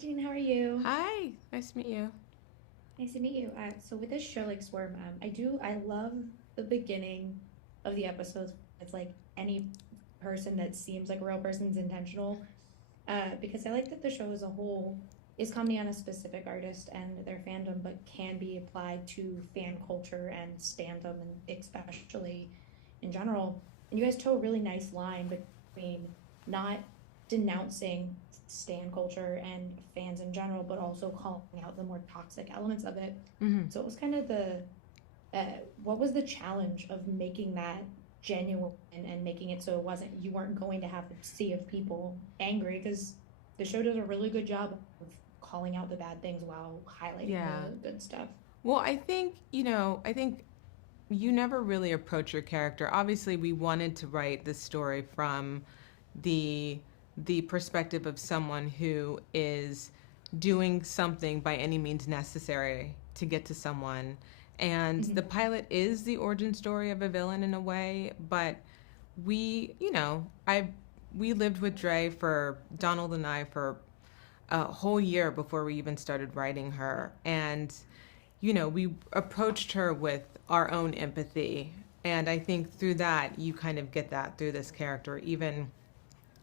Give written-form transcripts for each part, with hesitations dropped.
Janine, how are you? Hi, nice to meet you. Nice to meet you. So with this show like Swarm, I love the beginning of the episodes. It's like any person that seems like a real person's intentional. Because I like that the show as a whole is comedy on a specific artist and their fandom, but can be applied to fan culture and standom and especially in general. And you guys toe a really nice line between not denouncing stan culture and fans in general, but also calling out the more toxic elements of it. hmm So it was kind of what was the challenge of making that genuine and making it so it wasn't you weren't going to have a sea of people angry because the show does a really good job of calling out the bad things while highlighting Yeah. the good stuff. Well, I think you never really approach your character. Obviously, we wanted to write this story from the the perspective of someone who is doing something by any means necessary to get to someone. And the Mhm. pilot is the origin story of a villain in a way, but I we lived with Dre for Donald and I for a whole year before we even started writing her. And, we approached her with our own empathy. And I think through that, you kind of get that through this character, even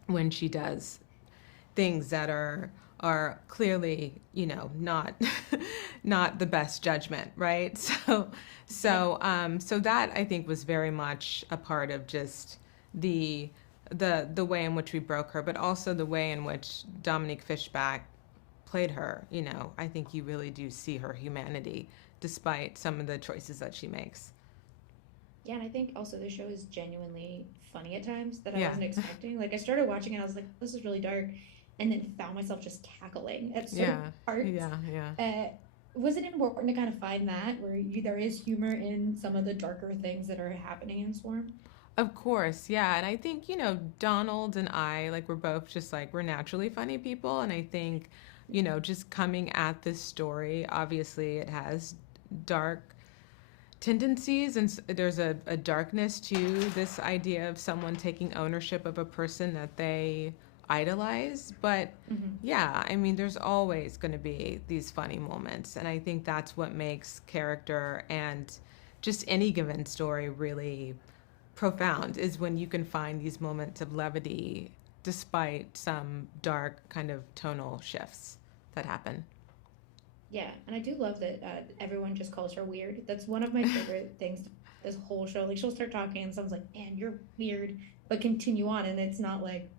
when she does things that are clearly, not not the best judgment, right? Yeah. So that I think was very much a part of just the the way in which we broke her, but also the way in which Dominique Fishback played her. I think you really do see her humanity despite some of the choices that she makes. Yeah, and I think also the show is genuinely funny at times that I Yeah. wasn't expecting. Like I started watching it, I was like, this is really dark, and then found myself just cackling at certain Yeah. parts. Yeah. Yeah. Uh, was it important to kind of find that where there is humor in some of the darker things that are happening in Swarm? Of course, yeah. And I think, Donald and I, like, we're both just like, we're naturally funny people. And I think, just coming at this story, obviously it has dark tendencies and there's a darkness to this idea of someone taking ownership of a person that they idolize. But Mm-hmm. yeah, I mean, there's always going to be these funny moments. And I think that's what makes character and just any given story really profound is when you can find these moments of levity despite some dark kind of tonal shifts that happen. Yeah, and I do love that everyone just calls her weird. That's one of my favorite things this whole show. Like she'll start talking and someone's like, "Man, you're weird," but continue on, and it's not like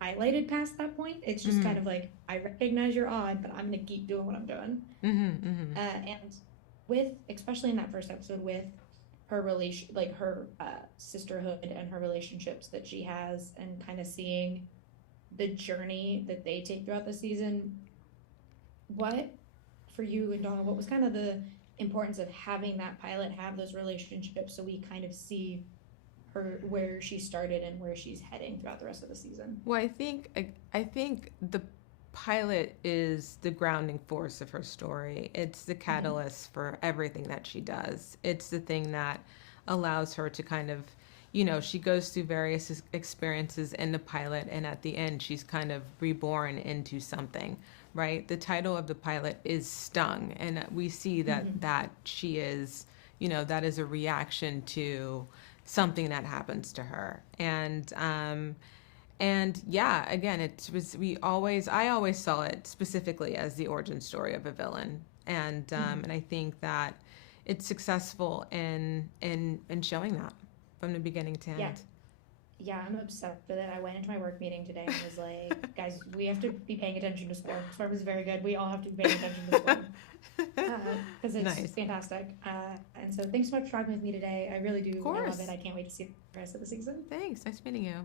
highlighted past that point. It's just Mm-hmm. kind of like, I recognize you're odd, but I'm gonna keep doing what I'm doing. Mm-hmm. Mm-hmm. And with, especially in that first episode, with her relation, like her sisterhood and her relationships that she has, and kind of seeing the journey that they take throughout the season. What, for you and Donna, what was kind of the importance of having that pilot have those relationships so we kind of see her where she started and where she's heading throughout the rest of the season? Well, I think the pilot is the grounding force of her story. It's the Mm-hmm. catalyst for everything that she does. It's the thing that allows her to kind of, she goes through various experiences in the pilot, and at the end, she's kind of reborn into something, right? The title of the pilot is Stung, and we see that Mm-hmm. she is, that is a reaction to something that happens to her. And yeah, again, it was I always saw it specifically as the origin story of a villain, and Mm-hmm. I think that it's successful in showing that from the beginning to Yeah. end. Yeah, I'm obsessed with it. I went into my work meeting today and was like, guys, we have to be paying attention to Swarm. Swarm is very good. We all have to be paying attention to Swarm because it's Nice. fantastic. And so thanks so much for talking with me today. I really Of do. I love it. course. I can't wait to see the rest of the season. Thanks. Nice meeting you.